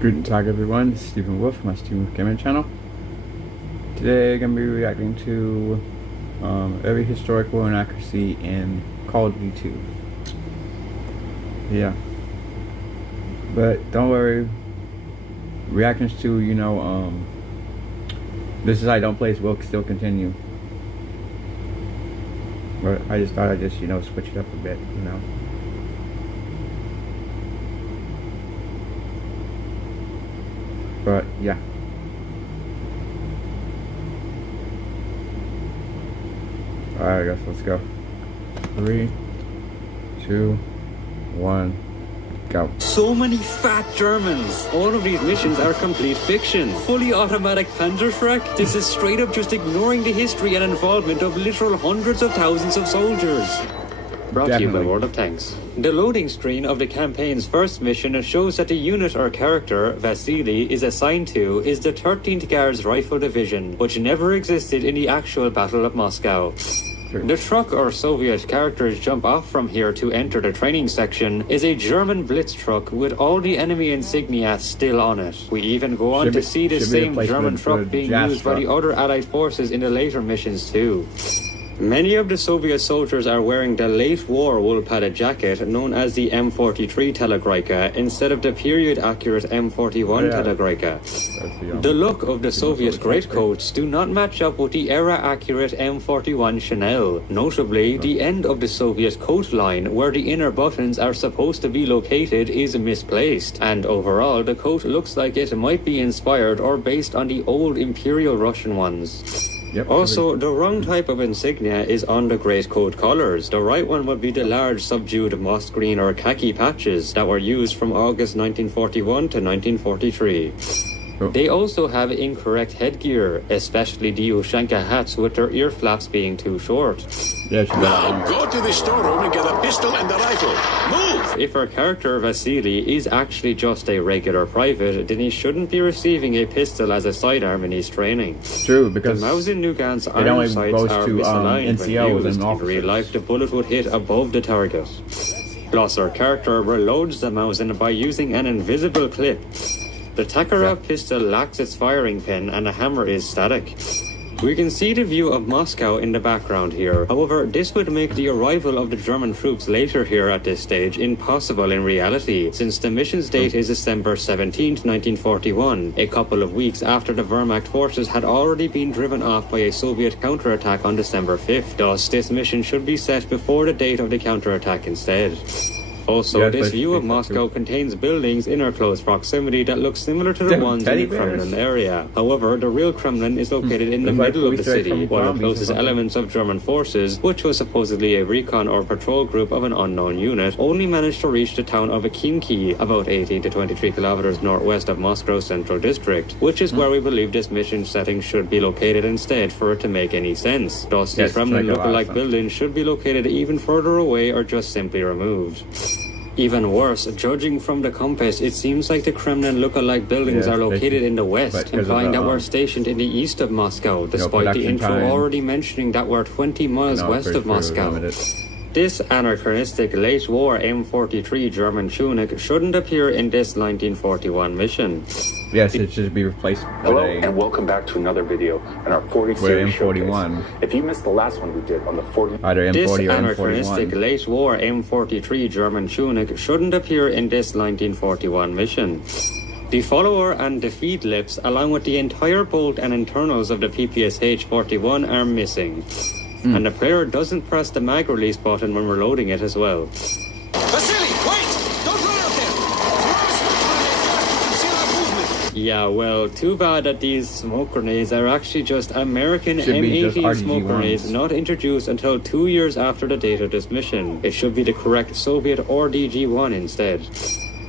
Guten Tag everyone, this is Stephen Wolf from my Stephen Wolf Gaming channel. Today I'm going to be reacting to every historical inaccuracy in Call of Duty 2. Yeah. But don't worry, reactions to, This Is I Don't Place will still continue. But I just thought I'd just, switch it up a bit, But yeah. Alright, I guess let's go. 3, 2, 1, go. So many fat Germans. All of these missions are complete fiction. Fully automatic Panzerschreck. This is straight up just ignoring the history and involvement of literal hundreds of thousands of soldiers. Brought to you by World of Tanks. The loading screen of the campaign's first mission shows that the unit or character Vasily is assigned to is the 13th Guards Rifle Division, which never existed in the actual Battle of Moscow. The truck or Soviet characters jump off from here to enter the training section is a German Blitz truck with all the enemy insignia still on it. We even go on to see the same German truck being used by the other Allied forces in the later missions too. Many of the Soviet soldiers are wearing the late war wool-padded jacket known as the M43 Telegrajka instead of the period-accurate M41 Telegrajka. The look of the Soviet greatcoats do not match up with the era-accurate M41 Chanel. Notably, the end of the Soviet coat line, where the inner buttons are supposed to be located, is misplaced, and overall the coat looks like it might be inspired or based on the old Imperial Russian ones. Also, the wrong type of insignia is on the greatcoat collars. The right one would be the large subdued moss green or khaki patches that were used from August 1941 to 1943. They also have incorrect headgear, especially the Ushanka hats with their ear flaps being too short. Now go to the storeroom and get a pistol and a rifle. Move! If our character Vasily is actually just a regular private, then he shouldn't be receiving a pistol as a sidearm in his training. True, because the Mauser Nugant's arm sights are misaligned when used. In real life, the bullet would hit above the target. Plus, our character reloads the Mauser by using an invisible clip. The Takarav pistol lacks its firing pin and the hammer is static. We can see the view of Moscow in the background here. However, this would make the arrival of the German troops later here at this stage impossible in reality, since the mission's date is December 17, 1941, a couple of weeks after the Wehrmacht forces had already been driven off by a Soviet counterattack on December 5th. Thus, this mission should be set before the date of the counterattack instead. Also, this view of Moscow contains buildings in our close proximity that look similar to the ones in the Kremlin area. However, the real Kremlin is located in the middle of the city, while the closest elements of German forces, which was supposedly a recon or patrol group of an unknown unit, only managed to reach the town of Khimki, about 18 to 23 kilometers northwest of Moscow's central district, which is where we believe this mission setting should be located instead for it to make any sense. Thus, the Kremlin look-alike buildings should be located even further away or just simply removed. Even worse, judging from the compass, it seems like the Kremlin look-alike buildings are located in the west, implying that we're stationed in the east of Moscow, despite the intro already mentioning that we're 20 miles west of Moscow. This anachronistic late-war M43 German tunic shouldn't appear in this 1941 mission. Yes, it should be replaced with Hello, and welcome back to another video in our 40 series M41. Showcase. If you missed the last one we did on the 40... This anachronistic late-war M43 German tunic shouldn't appear in this 1941 mission. The follower and the feed lips, along with the entire bolt and internals of the PPSH-41 are missing. And the player doesn't press the mag release button when reloading it as well. Vasily, wait! Don't run out there! Yeah, well, too bad that these smoke grenades are actually just American M80 smoke grenades, not introduced until 2 years after the date of this mission. It should be the correct Soviet or DG-1 instead.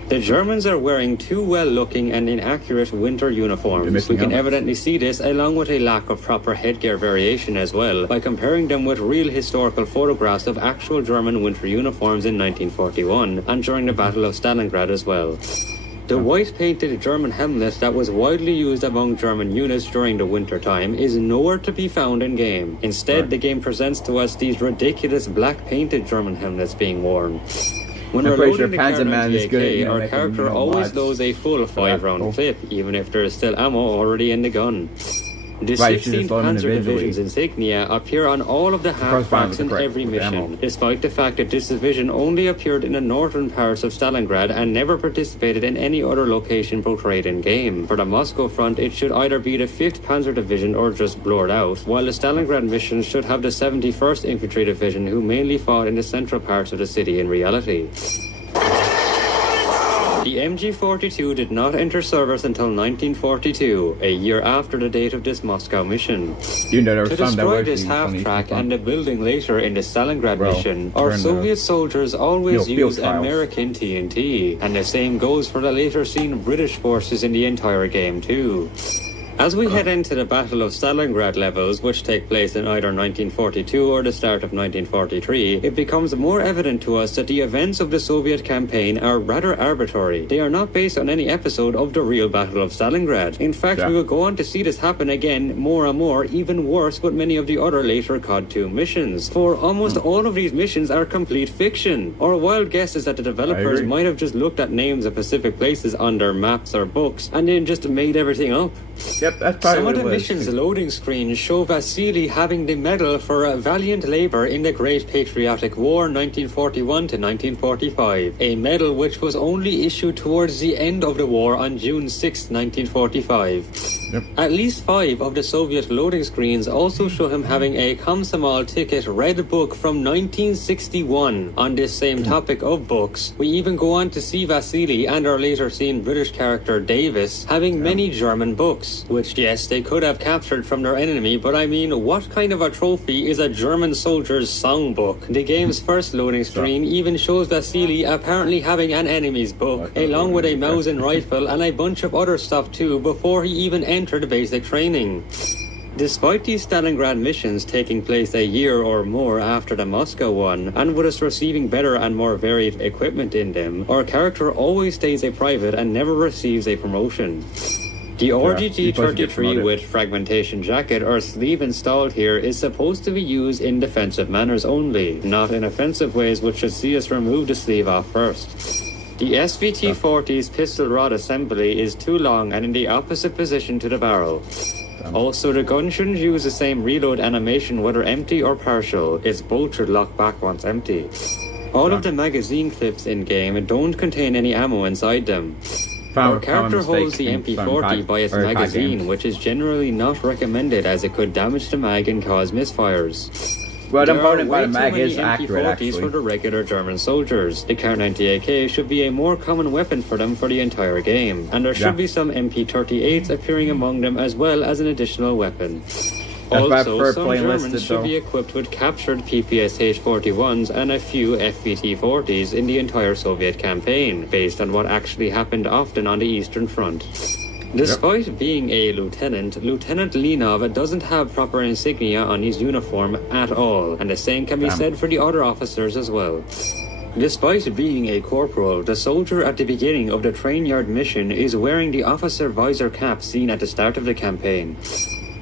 The Germans are wearing too well-looking and inaccurate winter uniforms. We can evidently see this along with a lack of proper headgear variation as well, by comparing them with real historical photographs of actual German winter uniforms in 1941 and during the Battle of Stalingrad as well. The white-painted German helmet that was widely used among German units during the winter time is nowhere to be found in-game. Instead, the game presents to us these ridiculous black-painted German helmets being worn. When we're loading the Kar-98 AK, our character always loads a full 5-round clip, even if there is still ammo already in the gun. The 16th Panzer Division's insignia appear on all of the halfbacks in every mission, despite the fact that this division only appeared in the northern parts of Stalingrad and never participated in any other location portrayed in-game. For the Moscow front, it should either be the 5th Panzer Division or just blurred out, while the Stalingrad mission should have the 71st Infantry Division, who mainly fought in the central parts of the city in reality. The MG-42 did not enter service until 1942, a year after the date of this Moscow mission. To destroy this half-track and the building later in the Stalingrad mission, our Soviet soldiers always use American TNT, and the same goes for the later seen British forces in the entire game too. As we head into the Battle of Stalingrad levels, which take place in either 1942 or the start of 1943, it becomes more evident to us that the events of the Soviet campaign are rather arbitrary. They are not based on any episode of the real Battle of Stalingrad. In fact, we will go on to see this happen again more and more, even worse with many of the other later COD 2 missions. For almost all of these missions are complete fiction. Our wild guess is that the developers might have just looked at names of specific places on their maps or books and then just made everything up. Yep, that's probably some of the mission's loading screens show Vasily having the medal for a valiant labor in the Great Patriotic War 1941 to 1945, a medal which was only issued towards the end of the war on June 6, 1945. Yep. At least 5 of the Soviet loading screens also show him having a Komsomol ticket red book from 1961 on this same topic of books. We even go on to see Vasily and our later seen British character Davis having many German books, which yes, they could have captured from their enemy, but I mean, what kind of a trophy is a German soldier's songbook? The game's first loading screen even shows Vasily apparently having an enemy's book, along with a Mauser rifle and a bunch of other stuff too, before he even entered basic training. Despite these Stalingrad missions taking place a year or more after the Moscow one, and with us receiving better and more varied equipment in them, our character always stays a private and never receives a promotion. The RGG-33 with fragmentation jacket or sleeve installed here is supposed to be used in defensive manners only, not in offensive ways, which should see us remove the sleeve off first. The SVT-40's pistol rod assembly is too long and in the opposite position to the barrel. Also, the gun shouldn't use the same reload animation whether empty or partial, its bolt should lock back once empty. All of the magazine clips in-game don't contain any ammo inside them. Our character holds the MP40 by its magazine, which is generally not recommended as it could damage the mag and cause misfires. Well, there are way too many MP40s for the regular German soldiers. The Kar-98 AK should be a more common weapon for them for the entire game, and there should be some MP38s appearing among them as well as an additional weapon. Also, some Germans should be equipped with captured PPSH-41s and a few FVT-40s in the entire Soviet campaign, based on what actually happened often on the Eastern Front. Despite being a lieutenant, Lieutenant Linov doesn't have proper insignia on his uniform at all, and the same can be said for the other officers as well. Despite being a corporal, the soldier at the beginning of the train yard mission is wearing the officer visor cap seen at the start of the campaign.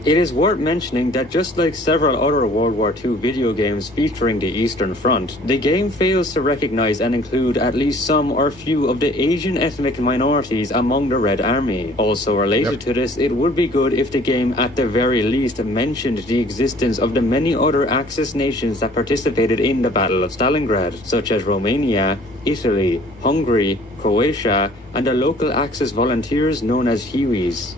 It is worth mentioning that just like several other World War II video games featuring the Eastern Front, the game fails to recognize and include at least some or few of the Asian ethnic minorities among the Red Army. Also related to this, it would be good if the game at the very least mentioned the existence of the many other Axis nations that participated in the Battle of Stalingrad, such as Romania, Italy, Hungary, Croatia, and the local Axis volunteers known as Hiwis.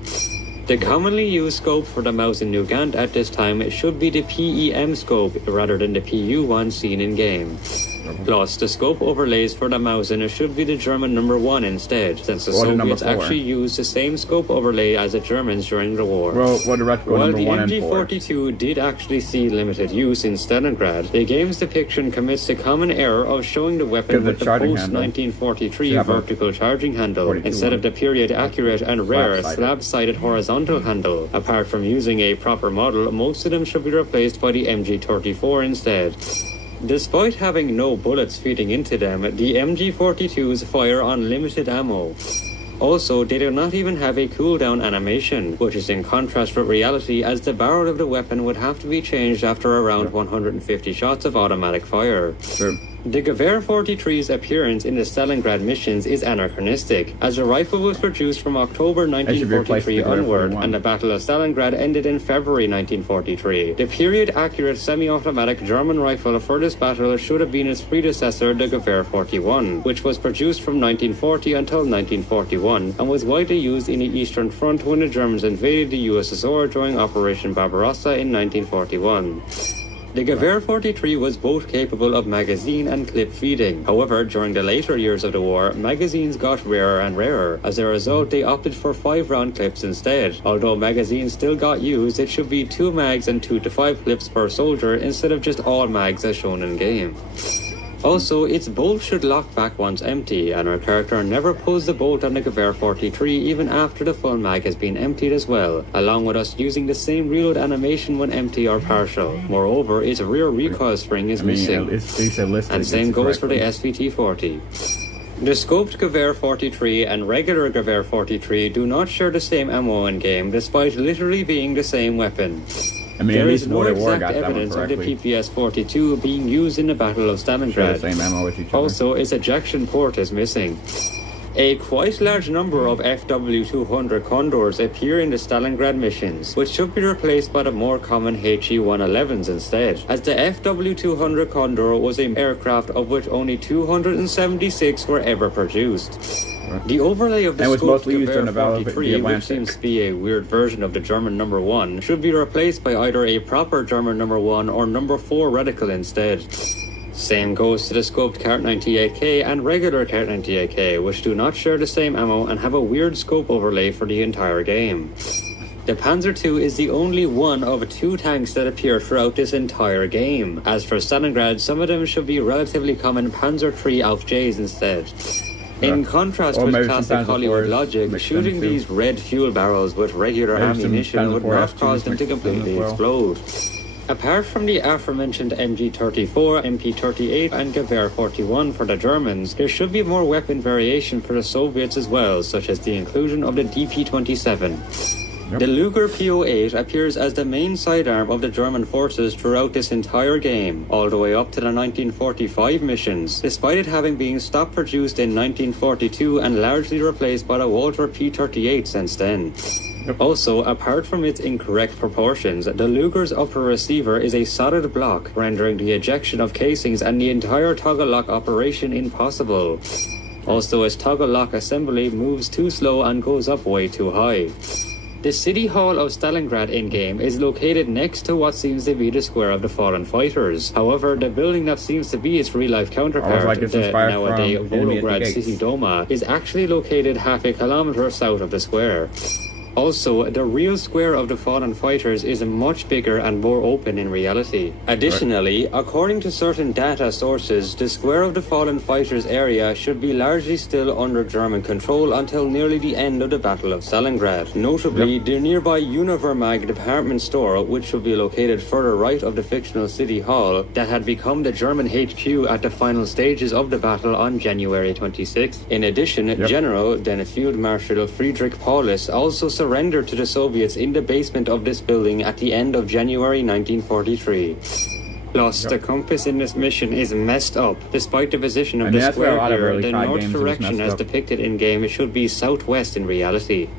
The commonly used scope for the mouse in Nugant at this time should be the PEM scope rather than the PU one seen in-game. Plus, the scope overlays for the Mausen should be the German number 1 instead, since the Soviets actually used the same scope overlay as the Germans during the war. Well, while the MG-42 did actually see limited use in Stalingrad, the game's depiction commits the common error of showing the weapon with the post-1943 vertical charging handle, instead of the period-accurate and rare slab-sided horizontal handle. Apart from using a proper model, most of them should be replaced by the MG-34 instead. Despite having no bullets feeding into them, the MG-42s fire on limited ammo. Also, they do not even have a cooldown animation, which is in contrast with reality as the barrel of the weapon would have to be changed after around 150 shots of automatic fire. The Gewehr 43's appearance in the Stalingrad missions is anachronistic, as the rifle was produced from October 1943 onward, and the Battle of Stalingrad ended in February 1943. The period-accurate semi-automatic German rifle for this battle should have been its predecessor, the Gewehr 41, which was produced from 1940 until 1941, and was widely used in the Eastern Front when the Germans invaded the USSR during Operation Barbarossa in 1941. The Gewehr 43 was both capable of magazine and clip feeding. However, during the later years of the war, magazines got rarer and rarer. As a result, they opted for 5-round clips instead. Although magazines still got used, it should be 2 mags and 2 to 5 clips per soldier instead of just all mags as shown in game. Also, its bolt should lock back once empty, and our character never pulls the bolt on the Gewehr 43 even after the full mag has been emptied as well, along with us using the same reload animation when empty or partial. Moreover, its rear recoil spring is missing, and same goes for the SVT-40. The scoped Gewehr 43 and regular Gewehr 43 do not share the same ammo in game, despite literally being the same weapon. There is no exact evidence of the PPS-42 being used in the Battle of Stalingrad. Also, its ejection port is missing. A quite large number of FW-200 Condors appear in the Stalingrad missions, which should be replaced by the more common HE-111s instead, as the FW-200 Condor was an aircraft of which only 276 were ever produced. The overlay of the scoped Gewehr 43, which seems to be a weird version of the German number 1, should be replaced by either a proper German number 1 or number 4 reticle instead. Same goes to the scoped Kart 98K and regular Kart 98K, which do not share the same ammo and have a weird scope overlay for the entire game. The Panzer II is the only one of 2 tanks that appear throughout this entire game. As for Stalingrad, some of them should be relatively common Panzer III Alf Js instead. In contrast with classic Hollywood logic, shooting these red fuel barrels with regular ammunition would not cause them to completely explode. Apart from the aforementioned MG-34, MP-38 and Gewehr 41 for the Germans, there should be more weapon variation for the Soviets as well, such as the inclusion of the DP-27. The Luger PO-8 appears as the main sidearm of the German forces throughout this entire game, all the way up to the 1945 missions, despite it having been stopped produced in 1942 and largely replaced by the Walter P-38 since then. Also, apart from its incorrect proportions, the Luger's upper receiver is a solid block, rendering the ejection of casings and the entire toggle lock operation impossible. Also, its toggle lock assembly moves too slow and goes up way too high. The City Hall of Stalingrad in-game is located next to what seems to be the Square of the Fallen Fighters. However, the building that seems to be its real-life counterpart, the nowadays Volograd City Doma, is actually located half a kilometer south of the square. Also, the real Square of the Fallen Fighters is much bigger and more open in reality. Additionally, according to certain data sources, the Square of the Fallen Fighters area should be largely still under German control until nearly the end of the Battle of Stalingrad. Notably, the nearby Univermag department store, which should be located further right of the fictional City Hall, that had become the German HQ at the final stages of the battle on January 26th. In addition, General, then Field Marshal Friedrich Paulus, also surrendered to the Soviets in the basement of this building at the end of January 1943. Plus, the compass in this mission is messed up. Despite the position of the square here, the north direction as depicted in-game should be southwest in reality.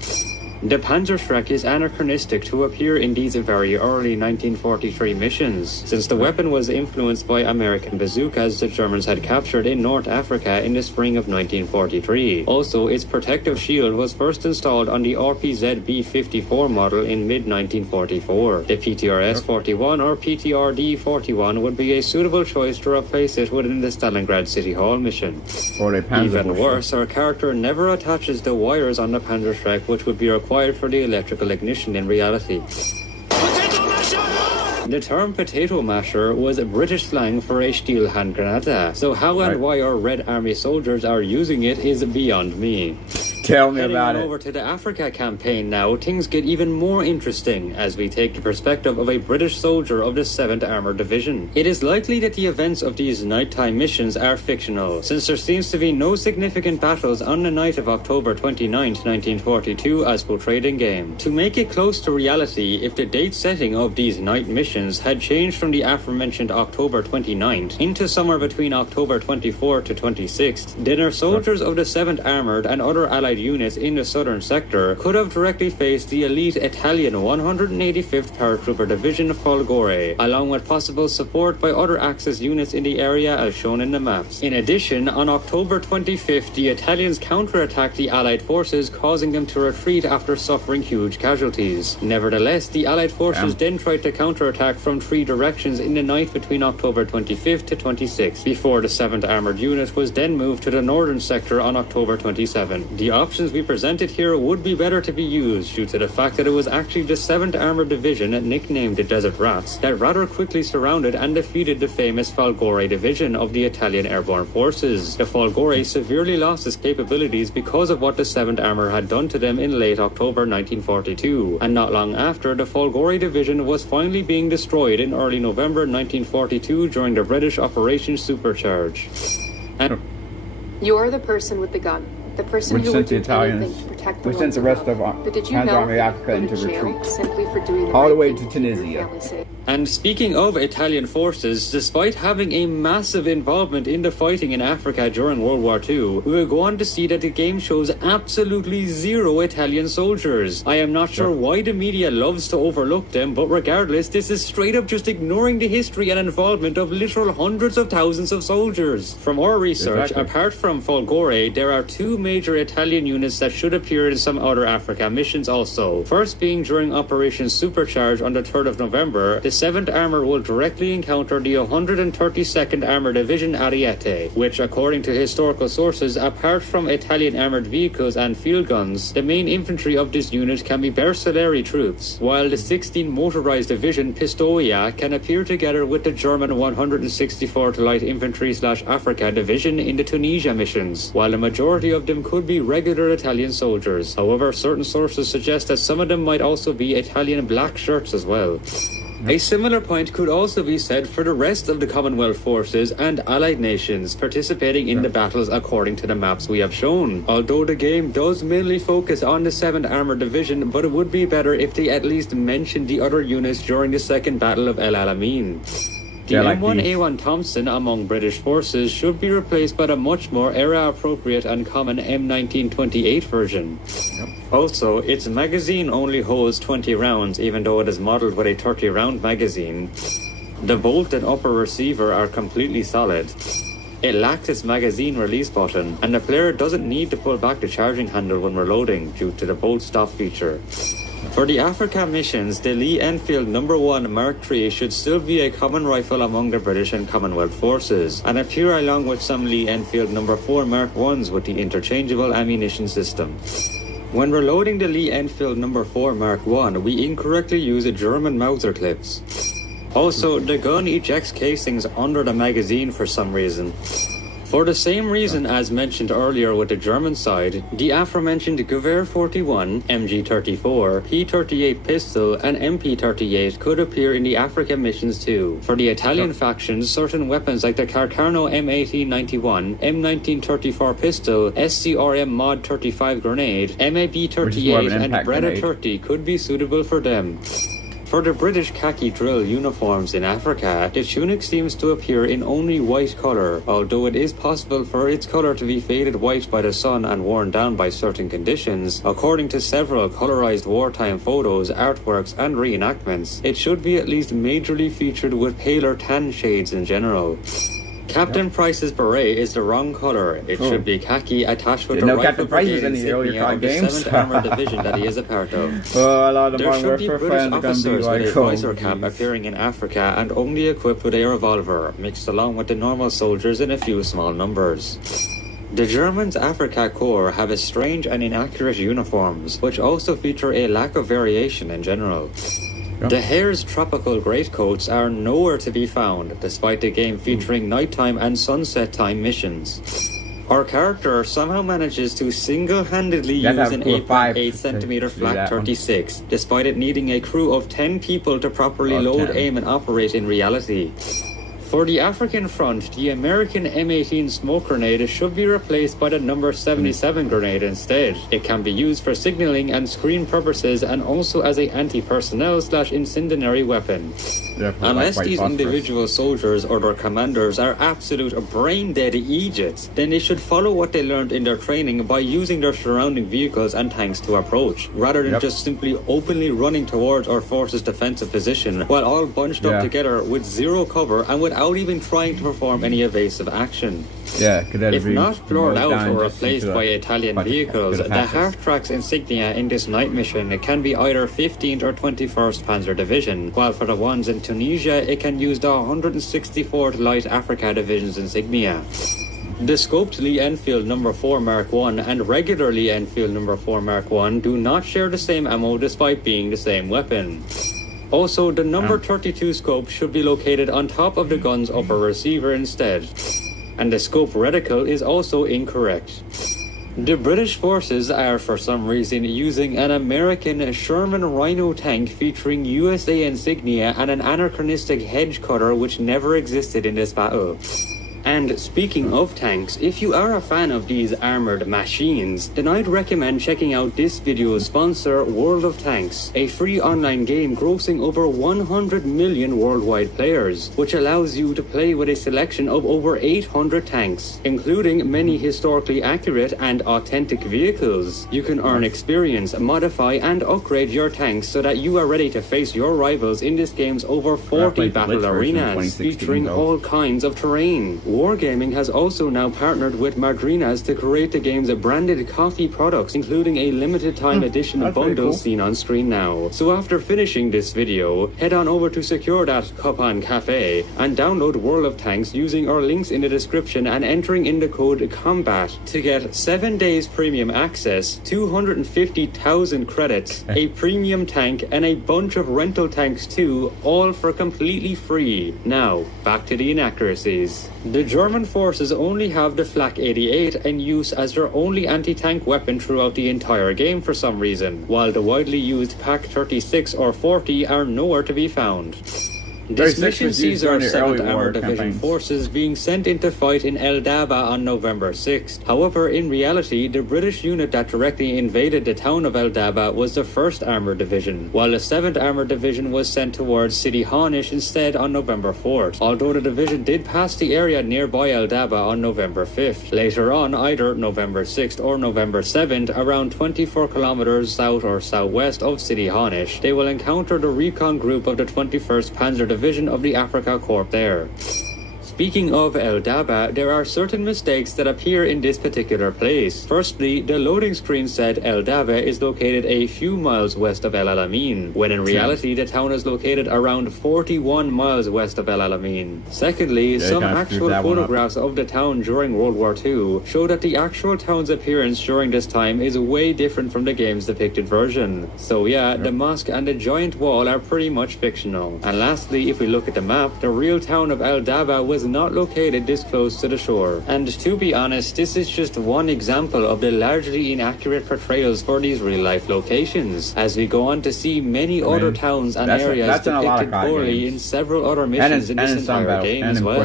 The Panzerschreck is anachronistic to appear in these very early 1943 missions, since the weapon was influenced by American bazookas the Germans had captured in North Africa in the spring of 1943. Also, its protective shield was first installed on the RPZ B-54 model in mid-1944. The PTRS-41 or PTRD-41 would be a suitable choice to replace it within the Stalingrad City Hall mission. Even worse, our character never attaches the wires on the Panzerschreck, which would be required for the electrical ignition in reality. The term potato masher was a British slang for a steel hand grenade, so how and why our Red Army soldiers are using it is beyond me. Tell me about it. Over to the Africa campaign now, things get even more interesting as we take the perspective of a British soldier of the 7th Armoured Division. It is likely that the events of these nighttime missions are fictional, since there seems to be no significant battles on the night of October 29th, 1942 as portrayed in game. To make it close to reality, if the date setting of these night missions had changed from the aforementioned October 29th into somewhere between October 24th to 26th, then our soldiers of the 7th Armoured and other Allied units in the southern sector could have directly faced the elite Italian 185th Paratrooper Division of Folgore, along with possible support by other Axis units in the area as shown in the maps. In addition, on October 25th, the Italians counterattacked the Allied forces, causing them to retreat after suffering huge casualties. Nevertheless, the Allied forces then tried to counterattack from 3 directions in the night between October 25th to 26th, before the 7th Armoured Unit was then moved to the northern sector on October 27th. The options we presented here would be better to be used due to the fact that it was actually the 7th Armoured Division, nicknamed the Desert Rats, that rather quickly surrounded and defeated the famous Folgore Division of the Italian Airborne Forces. The Folgore severely lost its capabilities because of what the 7th Armour had done to them in late October 1942, and not long after, the Folgore Division was finally being destroyed in early November 1942 during the British Operation Supercharge. And you're the person with the gun. The person who would do anything to protect the we sent the rest of Hands Army Africa into retreat, simply for doing all the way to Tunisia. And speaking of Italian forces, despite having a massive involvement in the fighting in Africa during World War II, we will go on to see that the game shows absolutely 0 Italian soldiers. I am not sure why the media loves to overlook them, but regardless, this is straight up just ignoring the history and involvement of literal hundreds of thousands of soldiers. From our research, apart from Folgore, there are 2 major Italian units that should appear in some other Africa missions also. First being during Operation Supercharge on the 3rd of November, the 7th Armour will directly encounter the 132nd Armoured Division Ariete, which according to historical sources, apart from Italian armoured vehicles and field guns, the main infantry of this unit can be Bersaglieri troops, while the 16th Motorized Division Pistoia can appear together with the German 164th Light Infantry/Africa Division in the Tunisia missions, while the majority of them could be regular Italian soldiers. However, certain sources suggest that some of them might also be Italian black shirts as well. A similar point could also be said for the rest of the Commonwealth forces and allied nations participating in the battles according to the maps we have shown. Although the game does mainly focus on the 7th Armoured Division, but it would be better if they at least mentioned the other units during the Second Battle of El Alamein. The M1A1 Thompson among British forces should be replaced by the much more era-appropriate and common M1928 version. Also, its magazine only holds 20 rounds, even though it is modelled with a 30-round magazine. The bolt and upper receiver are completely solid. It lacks its magazine release button, and the player doesn't need to pull back the charging handle when reloading due to the bolt stop feature. For the Africa missions, the Lee Enfield No. 1 Mark III should still be a common rifle among the British and Commonwealth forces, and appear along with some Lee Enfield No. 4 Mark Is with the interchangeable ammunition system. When reloading the Lee Enfield No. 4 Mark I, we incorrectly use German Mauser clips. Also, the gun ejects casings under the magazine for some reason. For the same reason as mentioned earlier with the German side, the aforementioned Gewehr 41, MG34, P38 pistol, and MP38 could appear in the Africa missions too. For the Italian factions, certain weapons like the Carcano M1891, M1934 pistol, SCRM Mod 35 grenade, MAB38, and Breda 30 could be suitable for them. For the British khaki drill uniforms in Africa, the tunic seems to appear in only white colour, although it is possible for its colour to be faded white by the sun and worn down by certain conditions. According to several colorized wartime photos, artworks and reenactments, it should be at least majorly featured with paler tan shades in general. Captain Price's beret is the wrong color. It should be khaki attached with the rifle brigade insignia of the 7th Armoured Division that he is a part of. There should be British officers with a visor cap appearing in Africa and only equipped with a revolver, mixed along with the normal soldiers in a few small numbers. The Germans' Africa Corps have a strange and inaccurate uniforms, which also feature a lack of variation in general. The Hare's tropical greatcoats are nowhere to be found, despite the game featuring nighttime and sunset time missions. Our character somehow manages to single-handedly use an 8.8 centimeter Flak 36, despite it needing a crew of 10 people to properly load, aim, and operate in reality. For the African front, the American M18 smoke grenade should be replaced by the number 77 grenade instead. It can be used for signaling and screen purposes and also as a anti-personnel/incendiary weapon. Unless these individual soldiers or their commanders are absolute brain-dead idiots, then they should follow what they learned in their training by using their surrounding vehicles and tanks to approach, rather than just simply openly running towards our force's defensive position, while all bunched up together with zero cover and without even trying to perform any evasive action. If not blurred out or replaced by Italian vehicles, the half-tracks insignia in this night mission can be either 15th or 21st Panzer Division, while for the ones in Tunisia it can use the 164th Light Africa Division's insignia. The scoped Lee Enfield No. 4 Mark I and regular Lee Enfield No. 4 Mark I do not share the same ammo despite being the same weapon. Also, the number 32 scope should be located on top of the gun's upper receiver instead. And the scope reticle is also incorrect. The British forces are for some reason using an American Sherman Rhino tank featuring USA insignia and an anachronistic hedge cutter which never existed in this battle. And speaking of tanks, if you are a fan of these armoured machines, then I'd recommend checking out this video's sponsor, World of Tanks, a free online game grossing over 100 million worldwide players, which allows you to play with a selection of over 800 tanks, including many historically accurate and authentic vehicles. You can earn experience, modify and upgrade your tanks so that you are ready to face your rivals in this game's over 40 battle arenas, featuring all kinds of terrain. Wargaming has also now partnered with Madrinas to create the game's branded coffee products, including a limited time edition bundle seen on screen now. So after finishing this video, head on over to secure that cup on cafe and download World of Tanks using our links in the description and entering in the code COMBAT to get 7 days premium access, 250,000 credits, a premium tank and a bunch of rental tanks too, all for completely free. Now, back to the inaccuracies. The German forces only have the Flak 88 in use as their only anti-tank weapon throughout the entire game for some reason, while the widely used Pak 36 or 40 are nowhere to be found. This mission sees our 7th Armored Division forces being sent into fight in El Daba on November 6th. However, in reality, the British unit that directly invaded the town of El Daba was the 1st Armored Division, while the 7th Armored Division was sent towards Sidi Hanish instead on November 4th, although the division did pass the area nearby El Daba on November 5th. Later on, either November 6th or November 7th, around 24 kilometers south or southwest of Sidi Hanish, they will encounter the recon group of the 21st Panzer Division of the Afrika Corps there. Speaking of El Daba, there are certain mistakes that appear in this particular place. Firstly, the loading screen said El Daba is located a few miles west of El Alamein, when in reality the town is located around 41 miles west of El Alamein. Secondly, some actual photographs of the town during World War II show that the actual town's appearance during this time is way different from the game's depicted version. So yeah, the mosque and the giant wall are pretty much fictional. And lastly, if we look at the map, the real town of El Daba was not located this close to the shore. And to be honest, this is just one example of the largely inaccurate portrayals for these real-life locations, as we go on to see many other towns and areas depicted poorly in several other missions in this entire game as well.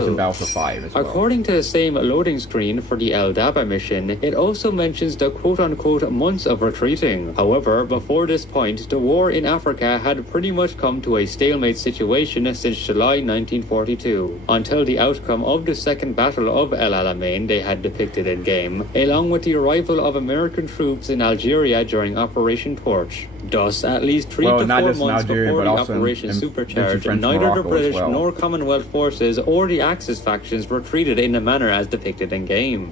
According to the same loading screen for the El Daba mission, it also mentions the quote-unquote months of retreating. However, before this point, the war in Africa had pretty much come to a stalemate situation since July 1942, until the outcome of the second battle of El Alamein they had depicted in-game, along with the arrival of American troops in Algeria during Operation Torch. Thus, at least 3 to 4 months before the Operation Supercharge, neither the British nor Commonwealth forces or the Axis factions were treated in the manner as depicted in-game.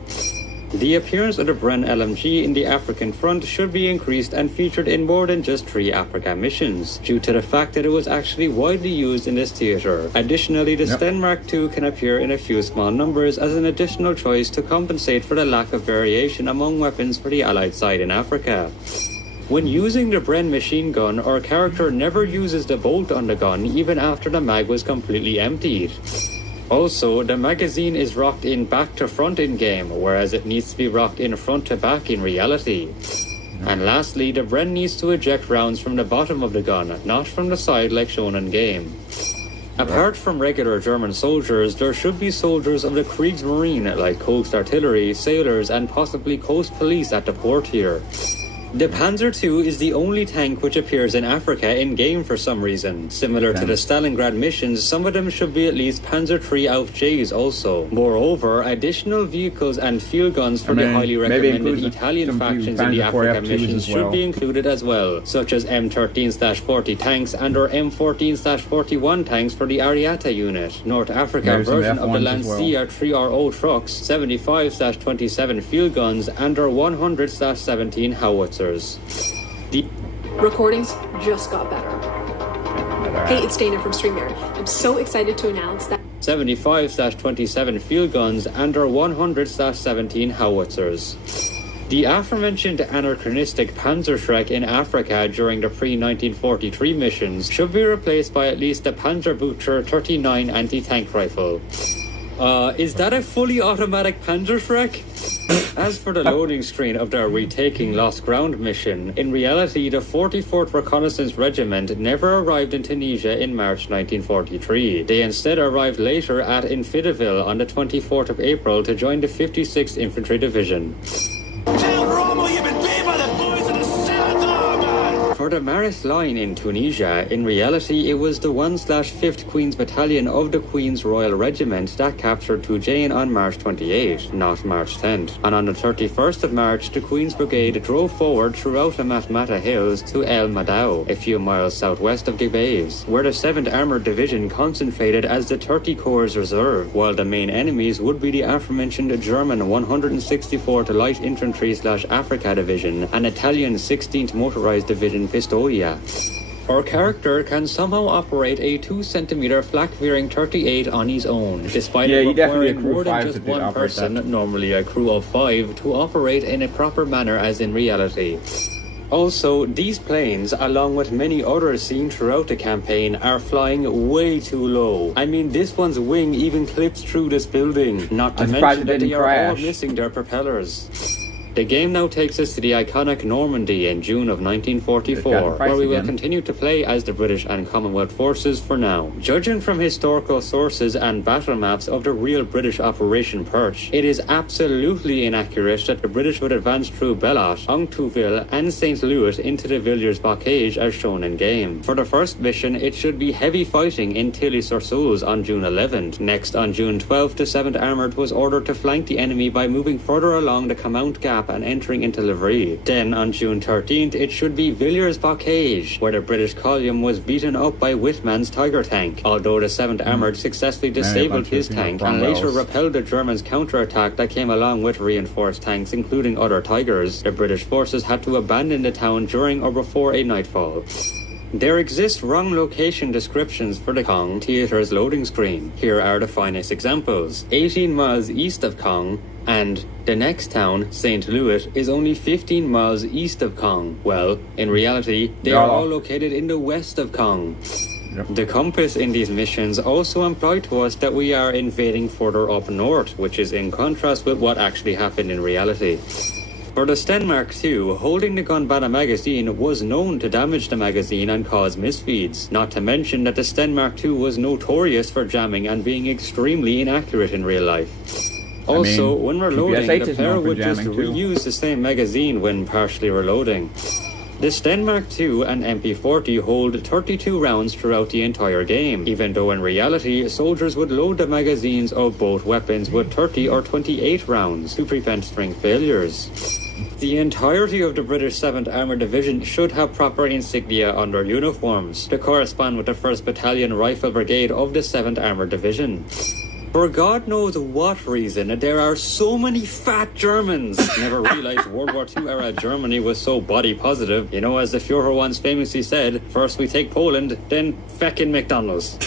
The appearance of the Bren LMG in the African front should be increased and featured in more than just 3 Africa missions, due to the fact that it was actually widely used in this theater. Additionally, the Sten Mark II can appear in a few small numbers as an additional choice to compensate for the lack of variation among weapons for the Allied side in Africa. When using the Bren machine gun, our character never uses the bolt on the gun even after the mag was completely emptied. Also, the magazine is rocked in back to front in game, whereas it needs to be rocked in front to back in reality. And lastly, the Bren needs to eject rounds from the bottom of the gun, not from the side like shown in game. Apart from regular German soldiers, there should be soldiers of the Kriegsmarine like coast artillery, sailors, and possibly coast police at the port here. The Panzer II is the only tank which appears in Africa in-game for some reason. Similar to the Stalingrad missions, some of them should be at least Panzer III AUF-Js also. Moreover, additional vehicles and field guns for the highly recommended Italian factions in the Africa missions should be included as well, such as M13/40 tanks and or M14/41 tanks for the Ariata unit, North Africa version of the Lancia 3RO trucks, 75/27 field guns, and or 100/17 howitzers. The recordings just got better. Hey, it's Dana from StreamYard. I'm so excited to announce that 75/27 field guns and our 100/17 howitzers. The aforementioned anachronistic Panzerschreck in Africa during the pre-1943 missions should be replaced by at least a Panzerbucher 39 anti-tank rifle. Is that a fully automatic Panzerschreck? As for the loading screen of their Retaking Lost Ground mission, in reality the 44th Reconnaissance Regiment never arrived in Tunisia in March 1943. They instead arrived later at Infidaville on the 24th of April to join the 56th Infantry Division. Tell Rommel you've been paid by the boys of the Senator, man! For the Maris Line in Tunisia, in reality it was the 1/5th Queen's Battalion of the Queen's Royal Regiment that captured Tujain on March 28, not March 10th. And on the 31st of March, the Queen's Brigade drove forward throughout the Matmata Hills to El Madao, a few miles southwest of Gebes, where the 7th Armoured Division concentrated as the 30 Corps Reserve, while the main enemies would be the aforementioned German 164th Light Infantry/Africa Division and Italian 16th Motorized Division Pistoia. Our character can somehow operate a 2cm flak-veering 38 on his own, despite requiring more than just one person, normally a crew of 5, to operate in a proper manner as in reality. Also, these planes, along with many others seen throughout the campaign, are flying way too low. I mean, this one's wing even clips through this building, not to mention that they are all missing their propellers. The game now takes us to the iconic Normandy in June of 1944, where we will continue to play as the British and Commonwealth forces for now. Judging from historical sources and battle maps of the real British Operation Perch, it is absolutely inaccurate that the British would advance through Belot, Onctouville, and St. Louis into the Villiers Bocage as shown in game. For the first mission, it should be heavy fighting in Tilly-sur-Seulles on June 11th. Next, on June 12th, the 7th Armoured was ordered to flank the enemy by moving further along the Caumont Gap and entering into Livry. Then on June 13th it should be Villiers Bocage, where the British column was beaten up by Whitman's Tiger tank, although the 7th Armoured successfully disabled his tank and later repelled the Germans' counterattack that came along with reinforced tanks including other Tigers. The British forces had to abandon the town during or before a nightfall. There exist wrong location descriptions for the Caen theatre's loading screen. Here are the finest examples. 18 miles east of Caen, and the next town, St. Louis, is only 15 miles east of Caen. Well, in reality, they are all located in the west of Caen. The compass in these missions also imply to us that we are invading further up north, which is in contrast with what actually happened in reality. For the Stenmark II, holding the gun-banner magazine was known to damage the magazine and cause misfeeds, not to mention that the Stenmark II was notorious for jamming and being extremely inaccurate in real life. Also, when reloading, the player would just reuse the same magazine when partially reloading. The Stenmark II and MP40 hold 32 rounds throughout the entire game, even though in reality, soldiers would load the magazines of both weapons with 30 or 28 rounds to prevent string failures. The entirety of the British 7th Armoured Division should have proper insignia on their uniforms to correspond with the 1st Battalion Rifle Brigade of the 7th Armoured Division. For God knows what reason, there are so many fat Germans. Never realized World War II era Germany was so body positive. You know, as the Führer once famously said, first we take Poland, then feckin' McDonald's.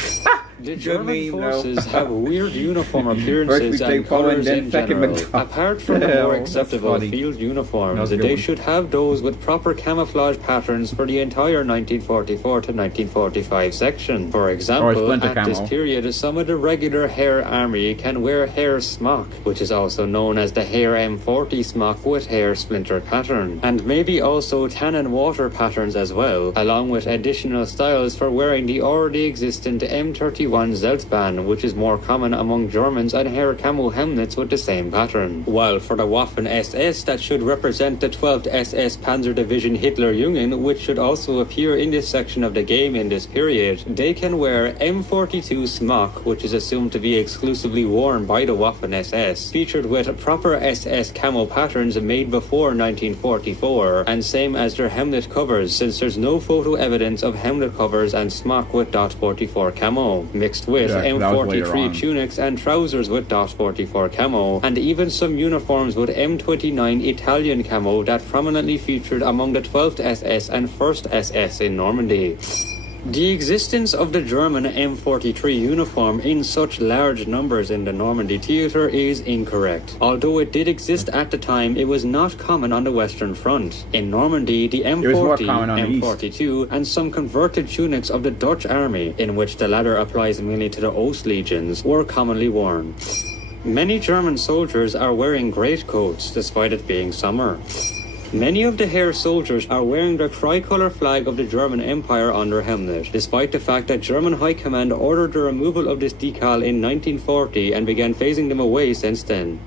The German forces have weird uniform appearances and colors in general. Apart from the more acceptable field uniforms, they should have those with proper camouflage patterns for the entire 1944 to 1945 section. For example, at this period, some of the regular Hare Army can wear Hare smock, which is also known as the Hare M40 smock with Hare splinter pattern, and maybe also tan and water patterns as well, along with additional styles for wearing the already existent M31 Zeltbahn, which is more common among Germans, and Hare camo helmets with the same pattern. While for the Waffen-SS, that should represent the 12th SS Panzer Division Hitlerjugend, which should also appear in this section of the game in this period, they can wear M42 smock, which is assumed to be exclusively worn by the Waffen-SS, featured with proper SS camo patterns made before 1944, and same as their helmet covers, since there's no photo evidence of helmet covers and smock with .44 camo, mixed with M43 tunics and trousers with .44 camo, and even some uniforms with M29 Italian camo that prominently featured among the 12th SS and 1st SS in Normandy. The existence of the German M43 uniform in such large numbers in the Normandy theatre is incorrect. Although it did exist at the time, it was not common on the Western Front. In Normandy, the M40, M42, and some converted tunics of the Dutch army, in which the latter applies mainly to the Ost legions, were commonly worn. Many German soldiers are wearing greatcoats, despite it being summer. Many of the Hare soldiers are wearing the tricolour flag of the German Empire on their helmet, despite the fact that German High Command ordered the removal of this decal in 1940 and began phasing them away since then.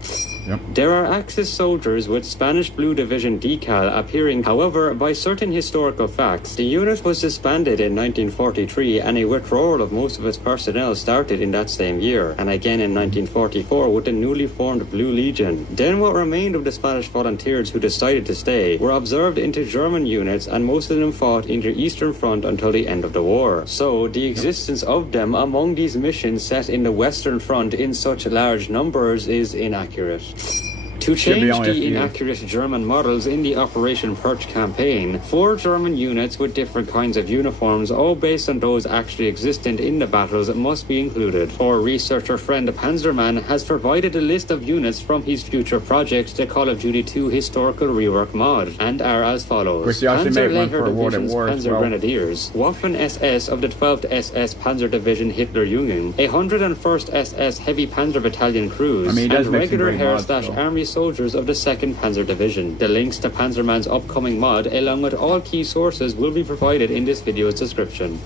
Yep. There are Axis soldiers with Spanish Blue Division decal appearing. However, by certain historical facts, the unit was disbanded in 1943 and a withdrawal of most of its personnel started in that same year, and again in 1944 with the newly formed Blue Legion. Then what remained of the Spanish volunteers who decided to stay were observed into German units, and most of them fought in the Eastern Front until the end of the war. So the existence of them among these missions set in the Western Front in such large numbers is inaccurate. To change the inaccurate German models in the Operation Perch campaign, 4 German units with different kinds of uniforms, all based on those actually existent in the battles, must be included. Our researcher friend Panzerman has provided a list of units from his future project, the Call of Duty 2 Historical Rework mod, and are as follows. Panzer Leger Division's Panzer Grenadiers, Waffen-SS of the 12th SS Panzer Division Hitlerjugend, 101st SS Heavy Panzer Battalion Crews, and regular Heer/Army soldiers of the 2nd Panzer Division. The links to Panzerman's upcoming mod, along with all key sources, will be provided in this video's description.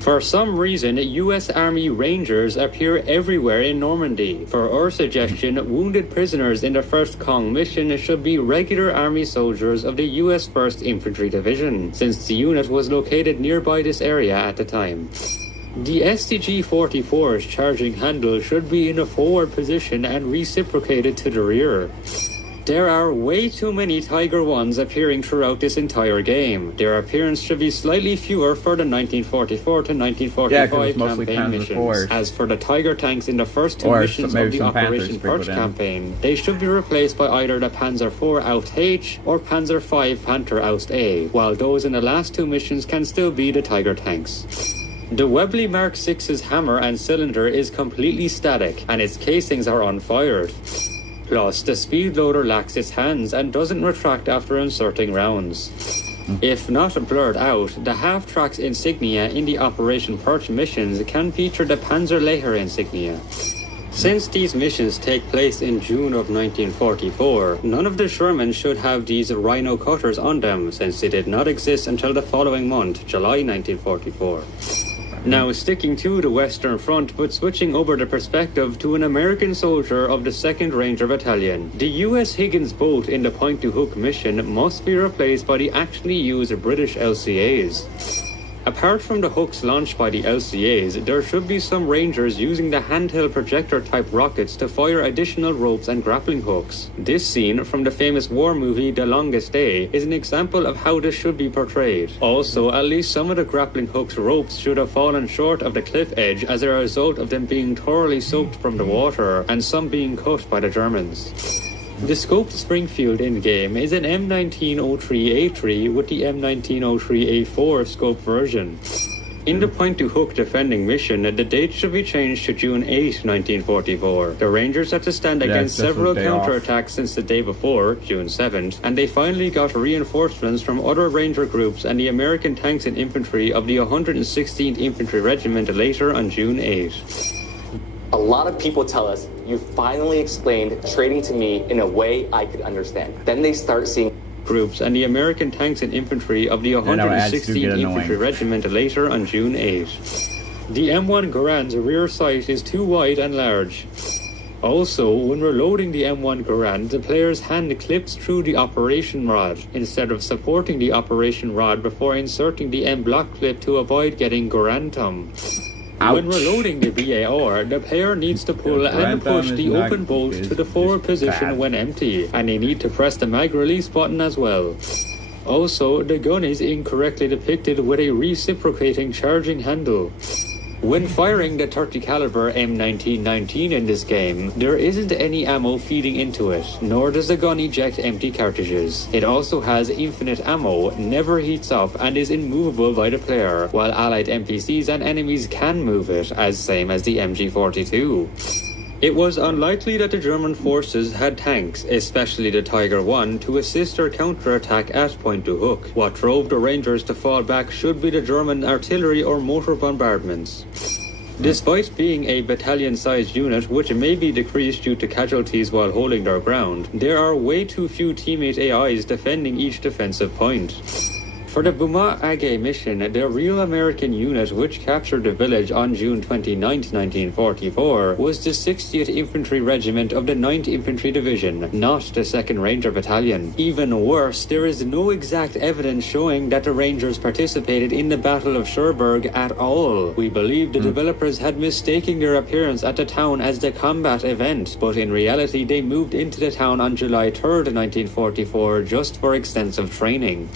For some reason, US Army Rangers appear everywhere in Normandy. For our suggestion, wounded prisoners in the 1st Kong mission should be regular Army soldiers of the US 1st Infantry Division, since the unit was located nearby this area at the time. The STG-44's charging handle should be in a forward position and reciprocated to the rear. There are way too many Tiger 1s appearing throughout this entire game. Their appearance should be slightly fewer for the 1944 to 1945 campaign missions. As for the Tiger tanks in the first 2 missions of the Operation Perch campaign, they should be replaced by either the Panzer IV Aust H or Panzer V Panther Aust A, while those in the last 2 missions can still be the Tiger tanks. The Webley Mark VI's hammer and cylinder is completely static, and its casings are unfired. Plus, the speed loader lacks its hands and doesn't retract after inserting rounds. If not blurred out, the half-track's insignia in the Operation Perch missions can feature the Panzer Leger insignia. Since these missions take place in June of 1944, none of the Shermans should have these rhino cutters on them, since they did not exist until the following month, July 1944. Now, sticking to the Western Front, but switching over the perspective to an American soldier of the 2nd Ranger Battalion. The US Higgins boat in the Point-to-Hook mission must be replaced by the actually used British LCAs. Apart from the hooks launched by the LCAs, there should be some Rangers using the handheld projector-type rockets to fire additional ropes and grappling hooks. This scene from the famous war movie The Longest Day is an example of how this should be portrayed. Also, at least some of the grappling hooks' ropes should have fallen short of the cliff edge as a result of them being thoroughly soaked from the water, and some being cut by the Germans. The scoped Springfield in-game is an M1903A3 with the M1903A4 scope version. In the Point to Hook defending mission, the date should be changed to June 8, 1944. The Rangers had to stand against several counterattacks since the day before, June 7th, and they finally got reinforcements from other Ranger groups and the American tanks and infantry of the 116th Infantry Regiment later on June 8. A lot of people tell us, you finally explained trading to me in a way I could understand. Then they start seeing groups and the American tanks and infantry of the 116th Infantry Regiment later on June 8. The M1 Garand's rear sight is too wide and large. Also, when reloading the M1 Garand, the player's hand clips through the operation rod, instead of supporting the operation rod before inserting the M-block clip to avoid getting Garantum. Ouch. When reloading the VAR, the player needs to pull and push the open bolt to the forward position when empty, and they need to press the mag release button as well. Also, the gun is incorrectly depicted with a reciprocating charging handle. When firing the 30 caliber M1919 in this game, there isn't any ammo feeding into it, nor does the gun eject empty cartridges. It also has infinite ammo, never heats up, and is immovable by the player, while allied NPCs and enemies can move it, as same as the MG42. It was unlikely that the German forces had tanks, especially the Tiger I, to assist their counterattack at Point to Hook. What drove the Rangers to fall back should be the German artillery or motor bombardments. Despite being a battalion-sized unit, which may be decreased due to casualties while holding their ground, there are way too few teammate AIs defending each defensive point. For the Buma Age mission, the real American unit which captured the village on June 29, 1944, was the 60th Infantry Regiment of the 9th Infantry Division, not the 2nd Ranger Battalion. Even worse, there is no exact evidence showing that the Rangers participated in the Battle of Cherbourg at all. We believe the developers had mistaken their appearance at the town as the combat event, but in reality they moved into the town on July 3, 1944, just for extensive training.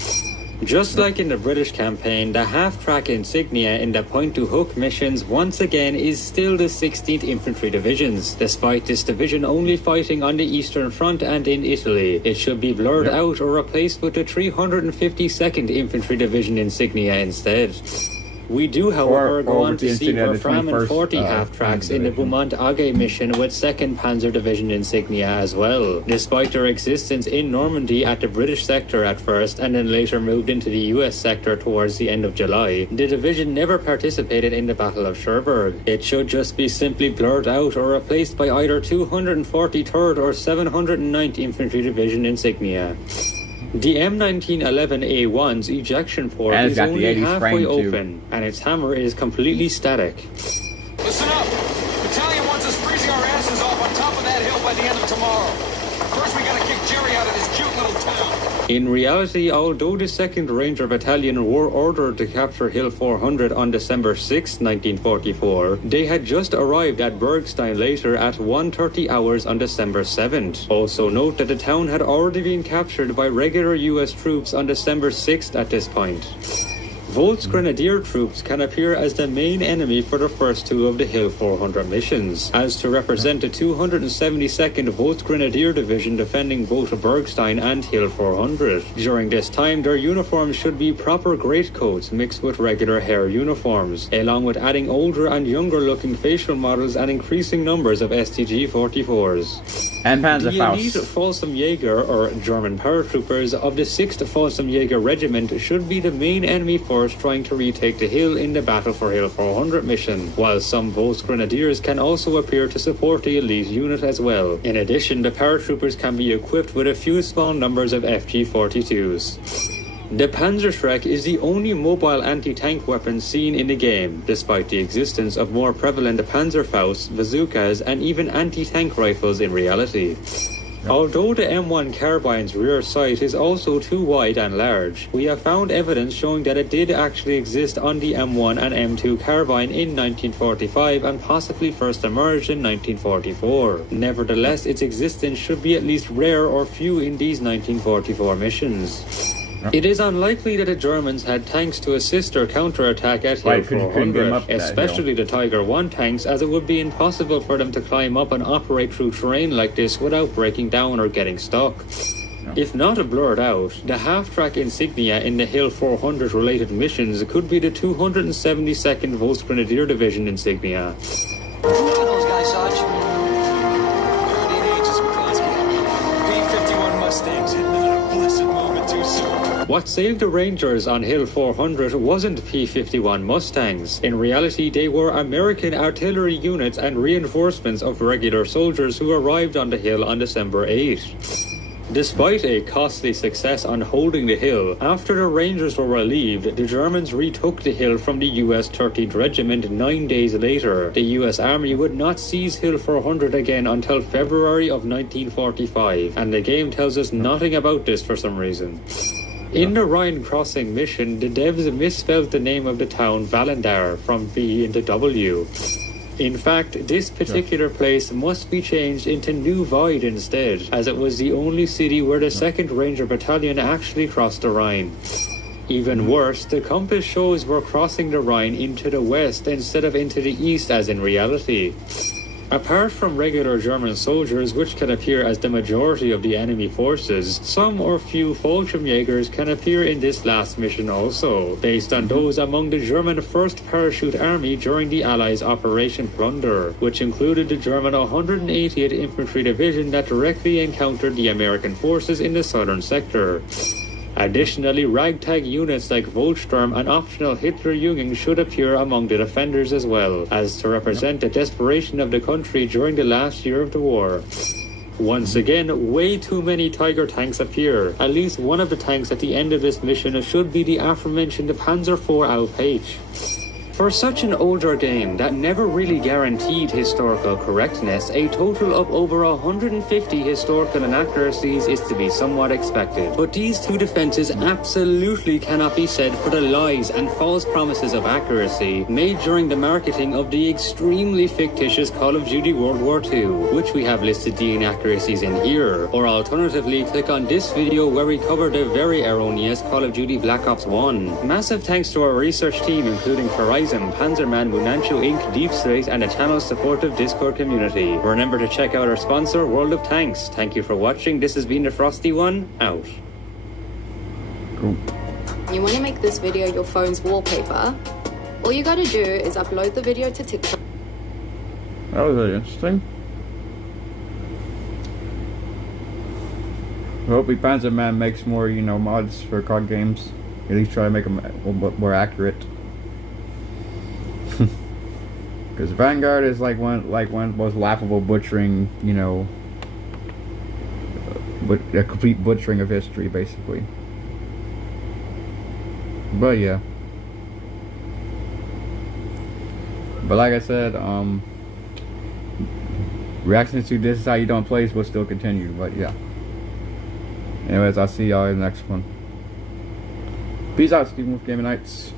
Just like in the British campaign, the half-track insignia in the Point to Hook missions once again is still the 16th Infantry Divisions, despite this division only fighting on the Eastern Front and in Italy. It should be blurred out or replaced with the 352nd Infantry Division insignia instead. We do, however, go on to see Wolfram and 40 half-tracks in the Beaumont Age mission with 2nd Panzer Division insignia as well. Despite their existence in Normandy at the British sector at first and then later moved into the US sector towards the end of July, the division never participated in the Battle of Cherbourg. It should just be simply blurred out or replaced by either 243rd or 709th Infantry Division insignia. The M1911A1's ejection port is only halfway open, and its hammer is completely static. Listen up! Battalion wants us freezing our asses off on top of that hill by the end of tomorrow. First, we gotta kick Jerry out of this cute little town. In reality, although the 2nd Ranger Battalion were ordered to capture Hill 400 on December 6, 1944, they had just arrived at Bergstein later at 1:30 hours on December 7th. Also note that the town had already been captured by regular US troops on December 6th at this point. Volk's Grenadier troops can appear as the main enemy for the first two of the Hill 400 missions, as to represent the 272nd Volk's Grenadier Division defending both Bergstein and Hill 400. During this time, their uniforms should be proper greatcoats mixed with regular hair uniforms, along with adding older and younger looking facial models and increasing numbers of STG-44s. And Panzerfaust. The elite Fallschirmjäger, or German paratroopers, of the 6th Fallschirmjäger Regiment should be the main enemy force trying to retake the hill in the Battle for Hill 400 mission, while some Volksgrenadiers can also appear to support the elite unit as well. In addition, the paratroopers can be equipped with a few small numbers of FG-42s. The Panzerschreck is the only mobile anti-tank weapon seen in the game, despite the existence of more prevalent Panzerfausts, bazookas, and even anti-tank rifles in reality. Although the M1 carbine's rear sight is also too wide and large, we have found evidence showing that it did actually exist on the M1 and M2 carbine in 1945 and possibly first emerged in 1944. Nevertheless, its existence should be at least rare or few in these 1944 missions. It is unlikely that the Germans had tanks to assist their counterattack at Hill 400, especially the Tiger I tanks, as it would be impossible for them to climb up and operate through terrain like this without breaking down or getting stuck. If not blurred out, the half-track insignia in the Hill 400 related missions could be the 272nd Volksgrenadier Division insignia. Who are those guys, Sarge? Early in ages, McCloskey. B-51 Mustangs hitting on a blessed moment too soon. What saved the Rangers on Hill 400 wasn't P-51 Mustangs. In reality, they were American artillery units and reinforcements of regular soldiers who arrived on the hill on December 8. Despite a costly success on holding the hill, after the Rangers were relieved, the Germans retook the hill from the US 13th Regiment 9 days later. The US Army would not seize Hill 400 again until February of 1945, and the game tells us nothing about this for some reason. In the Rhine Crossing mission, the devs misspelled the name of the town Valendar from V into W. In fact, this particular place must be changed into New Void instead, as it was the only city where the 2nd Ranger Battalion actually crossed the Rhine. Even worse, the compass shows we're crossing the Rhine into the west instead of into the east as in reality. Apart from regular German soldiers, which can appear as the majority of the enemy forces, some or few Fallschirmjägers can appear in this last mission also, based on those among the German 1st Parachute Army during the Allies' Operation Plunder, which included the German 180th Infantry Division that directly encountered the American forces in the southern sector. Additionally, ragtag units like Volksturm and optional Hitlerjugend should appear among the defenders as well, as to represent the desperation of the country during the last year of the war. Once again, way too many Tiger tanks appear. At least one of the tanks at the end of this mission should be the aforementioned Panzer IV Alpha H. For such an older game that never really guaranteed historical correctness, a total of over 150 historical inaccuracies is to be somewhat expected. But these two defenses absolutely cannot be said for the lies and false promises of accuracy made during the marketing of the extremely fictitious Call of Duty World War II, which we have listed the inaccuracies in here. Or alternatively, click on this video where we cover the very erroneous Call of Duty Black Ops 1. Massive thanks to our research team, including Horizon, Panzerman, Munancho Inc., Deep Slate, and the channel's supportive Discord community. Remember to check out our sponsor, World of Tanks. Thank you for watching. This has been the Frosty One, out. Cool. You want to make this video your phone's wallpaper? All you gotta do is upload the video to TikTok. That was really interesting. I hope Panzerman makes more, mods for COD games. At least try to make them a little bit more accurate. Because Vanguard is like one of the most laughable butchering, but a complete butchering of history, basically. But yeah. But like I said, reactions to This Is How You Don't Play will still continue. But yeah. Anyways, I'll see y'all in the next one. Peace out, Stephen with Gaming Nights.